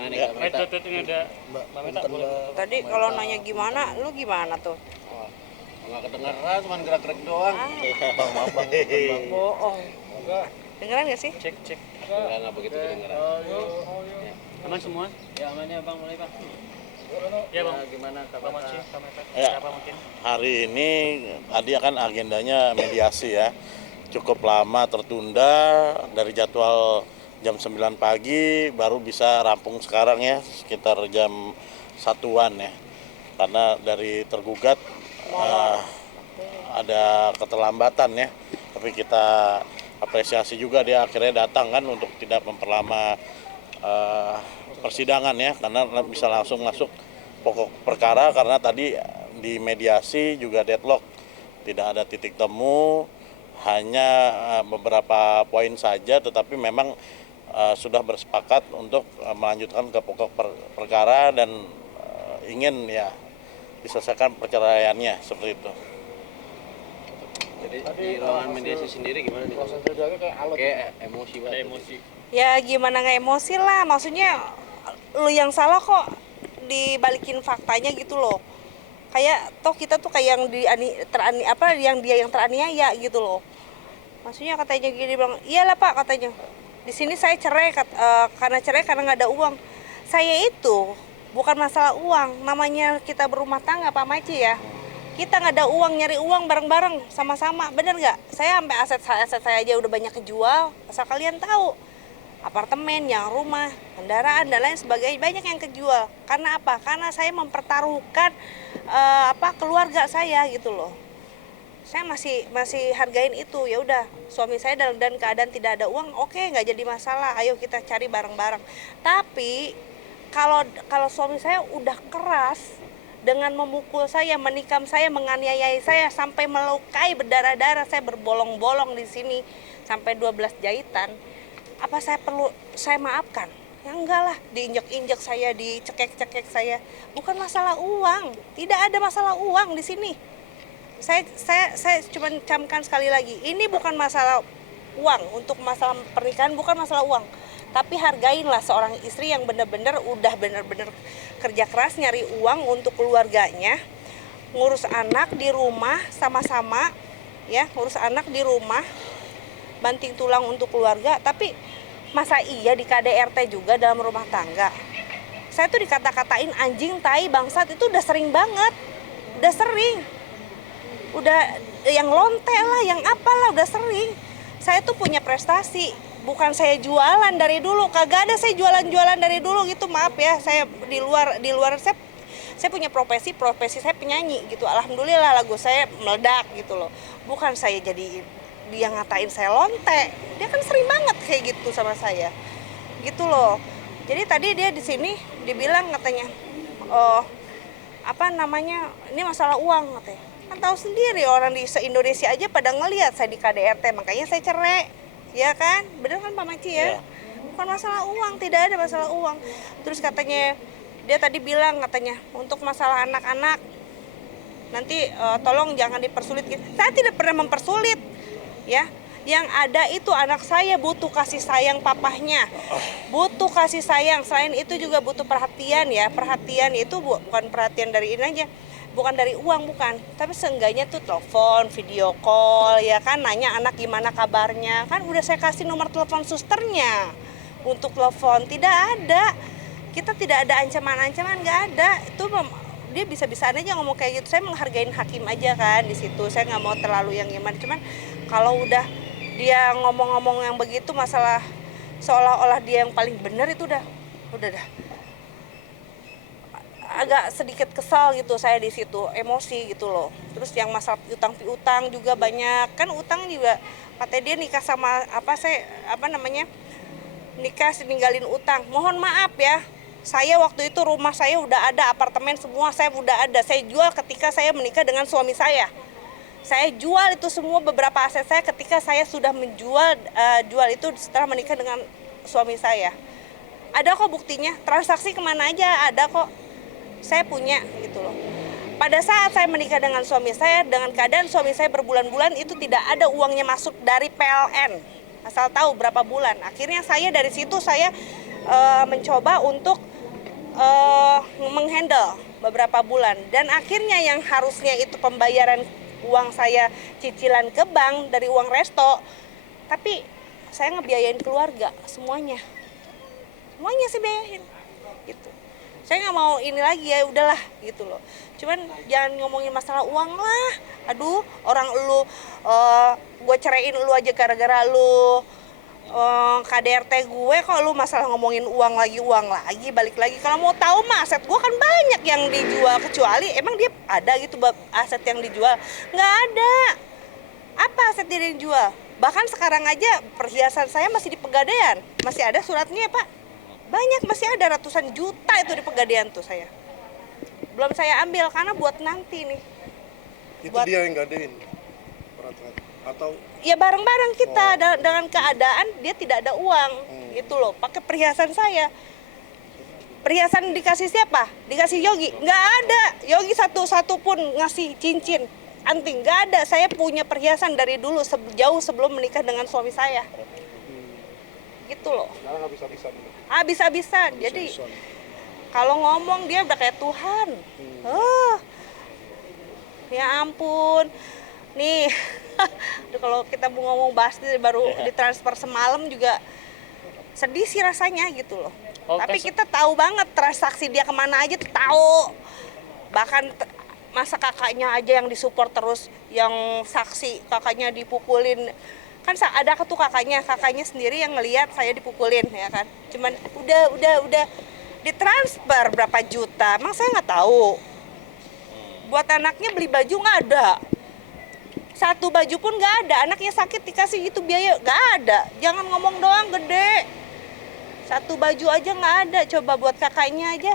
gimana nih? Ya. Tuh ini ada Mbak Meta boleh. Tadi kalau nanya gimana, lu gimana tuh? Oh, nggak kedengeran, cuma gerak-gerak doang. Bang. Bohong. Dengeran nggak sih? Cek. Nggak begitu kedengeran. Ya. Aman semua? Ya aman ya Bang, mulai Bang. Ya Bang, gimana kabar Bang? Ya, hari ini tadi kan agendanya mediasi ya. Cukup lama tertunda dari jadwal jam 9 pagi baru bisa rampung sekarang ya, sekitar jam 1-an ya. Karena dari tergugat ada keterlambatan ya. Tapi kita apresiasi juga dia akhirnya datang kan untuk tidak memperlama persidangan ya, karena bisa langsung masuk pokok perkara karena tadi di mediasi juga deadlock, tidak ada titik temu, hanya beberapa poin saja, tetapi memang sudah bersepakat untuk melanjutkan ke pokok perkara dan ingin ya diselesaikan perceraiannya seperti itu. Jadi di ruangan mediasi sendiri gimana nih? Kayak emosi banget. Ya gimana nggak emosi lah, maksudnya lu yang salah kok dibalikin faktanya gitu loh. Kayak toh kita tuh kayak yang dia yang teraniaya gitu loh. Maksudnya katanya gini bilang, iyalah Pak katanya. Di sini saya cerai karena nggak ada uang. Saya itu bukan masalah uang, namanya kita berumah tangga Pak Maci ya. Kita nggak ada uang, nyari uang bareng-bareng sama-sama, bener nggak? Saya sampai aset saya aja udah banyak kejual, asal kalian tahu. Apartemen, yang rumah, kendaraan dan lain sebagainya banyak yang kejual. Karena apa? Karena saya mempertaruhkan keluarga saya gitu loh. Saya masih hargain itu. Ya udah, suami saya dalam keadaan tidak ada uang, oke, nggak jadi masalah. Ayo kita cari bareng-bareng. Tapi kalau suami saya udah keras dengan memukul saya, menikam saya, menganiaya saya sampai melukai berdarah-darah, saya berbolong-bolong di sini sampai 12 jahitan. Apa saya maafkan? Ya enggak lah, diinjek-injek saya, dicekek-cekek saya. Bukan masalah uang, tidak ada masalah uang di sini. Saya cuma camkan sekali lagi, ini bukan masalah uang, untuk masalah pernikahan bukan masalah uang. Tapi hargainlah seorang istri yang benar-benar kerja keras nyari uang untuk keluarganya, ngurus anak di rumah sama-sama, ya, ngurus anak di rumah, banting tulang untuk keluarga. Tapi masa iya di KDRT juga dalam rumah tangga? Saya tuh dikata-katain anjing, tai, bangsat itu udah sering banget. Udah sering. Udah yang lonte lah, yang apalah, udah sering. Saya tuh punya prestasi. Bukan saya jualan dari dulu. Kagak ada saya jualan dari dulu gitu, maaf ya. Saya di luar saya punya profesi saya penyanyi gitu. Alhamdulillah lagu saya meledak gitu loh. Bukan saya jadi dia ngatain saya lonte, dia kan sering banget kayak gitu sama saya, gitu loh. Jadi tadi dia di sini dibilang katanya, ini masalah uang katanya. Kan tahu sendiri orang di se-Indonesia aja pada ngelihat saya di KDRT, makanya saya cerai, ya kan? Bener kan Pak Maci ya? Bukan masalah uang, tidak ada masalah uang. Terus katanya dia tadi bilang katanya untuk masalah anak-anak nanti tolong jangan dipersulit. Saya tidak pernah mempersulit. Ya, yang ada itu anak saya butuh kasih sayang papahnya, butuh kasih sayang. Selain itu juga butuh perhatian ya. Perhatian itu bukan perhatian dari ini aja, bukan dari uang, bukan. Tapi seenggaknya tuh telepon, video call, ya kan, nanya anak gimana kabarnya. Kan udah saya kasih nomor telepon susternya untuk telepon. Tidak ada, kita tidak ada ancaman-ancaman, nggak ada. Itu dia bisa-bisa aja ngomong kayak gitu. Saya menghargain hakim aja kan di situ. Saya nggak mau terlalu yang gimana. Cuman kalau udah dia ngomong-ngomong yang begitu, masalah seolah-olah dia yang paling benar, itu udah agak sedikit kesal gitu saya di situ, emosi gitu loh. Terus yang masalah utang juga banyak kan, utang juga katanya dia nikah sama nikah ninggalin utang. Mohon maaf ya, saya waktu itu rumah saya udah ada, apartemen semua saya udah ada. Saya jual ketika saya menikah dengan suami saya. Saya jual itu semua, beberapa aset saya ketika saya sudah jual itu setelah menikah dengan suami saya. Ada kok buktinya, transaksi kemana aja ada kok. Saya punya gitu loh. Pada saat saya menikah dengan suami saya, dengan keadaan suami saya berbulan-bulan itu tidak ada uangnya masuk dari PLN. Asal tahu berapa bulan. Akhirnya saya dari situ saya mencoba untuk menghandle beberapa bulan, dan akhirnya yang harusnya itu pembayaran uang saya cicilan ke bank dari uang resto, tapi saya ngebiayain keluarga semuanya sih biayain gitu. Saya nggak mau ini lagi, ya udahlah gitu loh. Cuman jangan ngomongin masalah uang lah. Aduh, orang lu gue ceraiin lu aja gara-gara lu KDRT gue, kok lu masalah ngomongin uang lagi, balik lagi. Kalau mau tahu mah aset gue kan banyak yang dijual, kecuali emang dia ada gitu aset yang dijual? Nggak ada. Apa aset dia yang dijual? Bahkan sekarang aja perhiasan saya masih di Pegadaian, masih ada suratnya Pak. Banyak, masih ada ratusan juta itu di Pegadaian tuh saya. Belum saya ambil karena buat nanti nih. Itu dia yang gadein peraturan atau ya bareng-bareng kita dengan keadaan dia tidak ada uang gitu loh, pakai perhiasan saya. Perhiasan dikasih siapa? Dikasih Yogi? Nggak ada. Yogi satu pun ngasih cincin, anting, nggak ada. Saya punya perhiasan dari dulu jauh sebelum menikah dengan suami saya. Gitu loh. Habis-habisan. Jadi kalau ngomong dia udah kayak Tuhan. Ya ampun. Nih, kalau kita mau ngomong bahas baru ditransfer semalam juga sedih sih rasanya gitu loh. Tapi kita tahu banget transaksi dia kemana aja tuh tahu. Bahkan masa kakaknya aja yang disupport terus, yang saksi kakaknya dipukulin. Kan ada tuh kakaknya sendiri yang ngelihat saya dipukulin ya kan. Cuman udah ditransfer berapa juta, emang saya nggak tahu. Buat anaknya beli baju nggak ada. Satu baju pun nggak ada, anaknya sakit dikasih gitu biaya, nggak ada. Jangan ngomong doang gede. Satu baju aja nggak ada, coba buat kakaknya aja.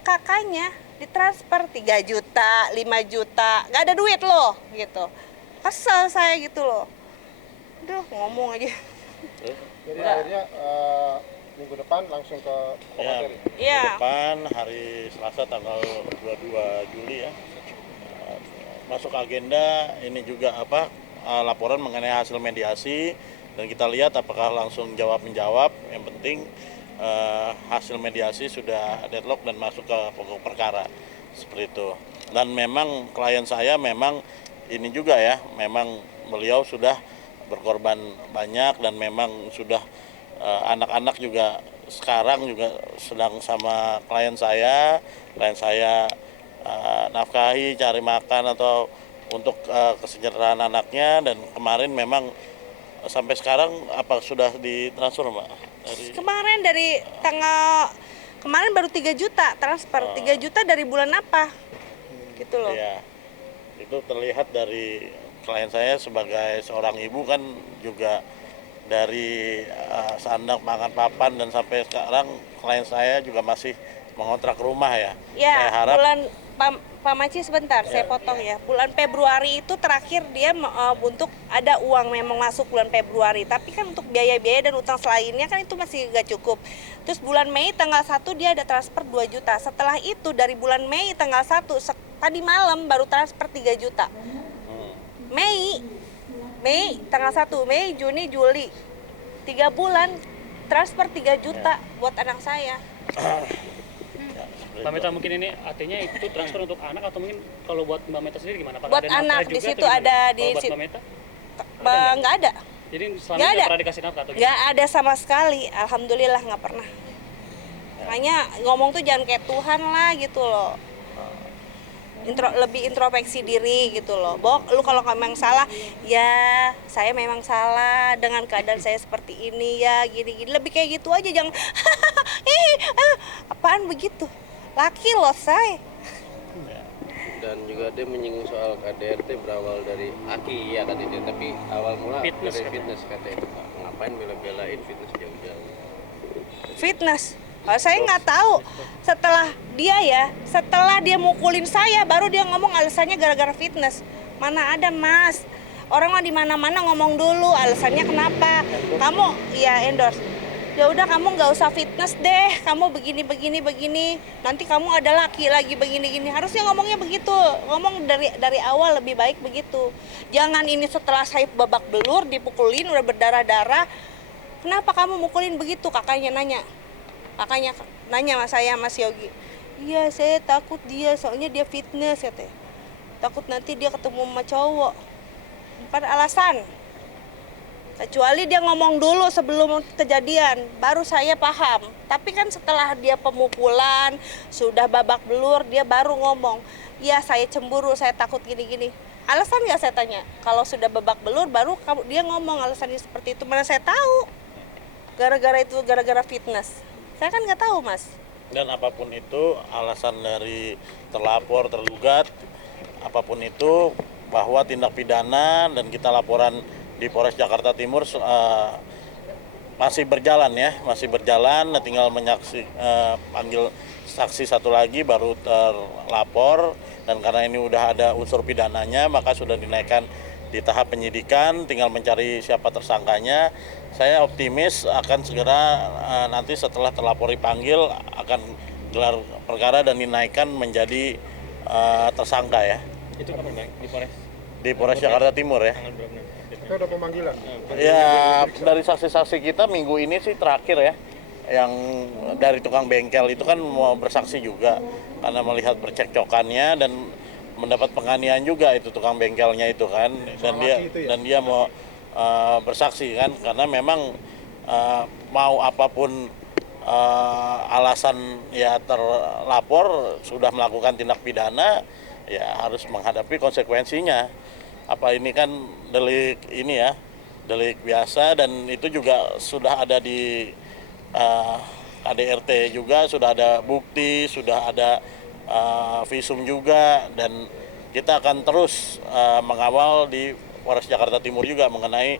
Kakaknya ditransfer 3 juta, 5 juta, nggak ada duit loh gitu. Kesel saya gitu loh. Aduh, ngomong aja. jadi akhirnya minggu depan langsung ke Pegadaian. Iya. Minggu depan hari Selasa tanggal 22 Juli ya. Masuk agenda ini juga laporan mengenai hasil mediasi, dan kita lihat apakah langsung jawab-menjawab. Yang penting hasil mediasi sudah deadlock dan masuk ke pokok perkara seperti itu. Dan memang klien saya memang ini juga ya, memang beliau sudah berkorban banyak, dan memang sudah anak-anak juga sekarang juga sedang sama klien saya nafkahi, cari makan atau untuk kesejahteraan anaknya. Dan kemarin memang sampai sekarang apa sudah ditransfer Mbak? Kemarin kemarin baru 3 juta transfer. 3 juta dari bulan apa? Gitu loh. Iya. Itu terlihat dari klien saya sebagai seorang ibu kan juga dari sandang pangan papan, dan sampai sekarang klien saya juga masih mengontrak rumah ya. Ya, saya harap Pak Maci sebentar, saya potong ya. Bulan Februari itu terakhir dia untuk ada uang memang masuk bulan Februari. Tapi kan untuk biaya-biaya dan utang selainnya kan itu masih nggak cukup. Terus bulan Mei tanggal 1 dia ada transfer 2 juta. Setelah itu dari bulan Mei tanggal 1, tadi malam baru transfer 3 juta. Mei tanggal 1, Mei, Juni, Juli. 3 bulan transfer 3 juta buat anak saya. Mbak Meta, mungkin ini artinya itu transfer untuk anak, atau mungkin kalau buat Mbak Meta sendiri gimana? Buat anak di situ ada di situ. Mbak Meta? Nggak ada. Jadi selama ini nggak pernah dikasih nafkah atau gimana? Nggak ada sama sekali, alhamdulillah nggak pernah. Makanya ngomong tuh jangan kayak Tuhan lah gitu loh. Lebih introspeksi diri gitu loh. Lu kalau memang salah, ya saya memang salah dengan keadaan saya seperti ini ya, gini-gini. Lebih kayak gitu aja, jangan apaan begitu. Laki loh saya. Dan juga dia menyinggung soal KDRT berawal dari Aki ya katanya, tapi awal mula Fitness, dari fitness katanya. Ngapain bela-belain fitness jauh-jauh? Fitness. Kalau saya nggak tahu, setelah dia mukulin saya, baru dia ngomong alasannya gara-gara fitness. Mana ada Mas, orang mah di mana-mana ngomong dulu alasannya kenapa. Kamu ya endorse. Ya udah kamu nggak usah fitness deh, kamu begini. Nanti kamu ada laki lagi begini. Harusnya ngomongnya begitu, ngomong dari awal lebih baik begitu. Jangan ini setelah saya babak belur, dipukulin udah berdarah-darah. Kenapa kamu mukulin begitu? Kakaknya nanya. Makanya nanya sama saya Mas Yogi, iya saya takut dia, soalnya dia fitness katanya, takut nanti dia ketemu sama cowok. Bukan alasan, kecuali dia ngomong dulu sebelum kejadian, baru saya paham. Tapi kan setelah dia pemukulan, sudah babak belur, dia baru ngomong, ya saya cemburu, saya takut gini-gini. Alasan nggak saya tanya? Kalau sudah babak belur, baru dia ngomong alasannya seperti itu. Mana saya tahu? Gara-gara fitness. Saya kan nggak tahu, Mas. Dan apapun itu alasan dari terlapor, tergugat, apapun itu bahwa tindak pidana dan kita laporan di Polres Jakarta Timur masih berjalan ya, masih berjalan. Tinggal panggil saksi satu lagi baru terlapor, dan karena ini udah ada unsur pidananya maka sudah dinaikkan di tahap penyidikan, tinggal mencari siapa tersangkanya. Saya optimis akan segera nanti setelah terlapor dipanggil akan gelar perkara dan dinaikkan menjadi tersangka ya. Itu kapan Bang? Di Polres? Di Polres Jakarta Timur ya. Tanggal berapa nanti? Itu ada pemanggilan. Ya dari saksi-saksi kita minggu ini sih terakhir ya. Yang dari tukang bengkel itu kan mau bersaksi juga karena melihat percekcokannya dan mendapat penganiayaan juga itu tukang bengkelnya itu kan, dan dia mau bersaksi kan, karena memang mau apapun alasan ya terlapor sudah melakukan tindak pidana ya harus menghadapi konsekuensinya. Apa ini kan delik ini ya, delik biasa, dan itu juga sudah ada di KDRT juga, sudah ada bukti, sudah ada visum juga, dan kita akan terus mengawal di Polres Jakarta Timur juga mengenai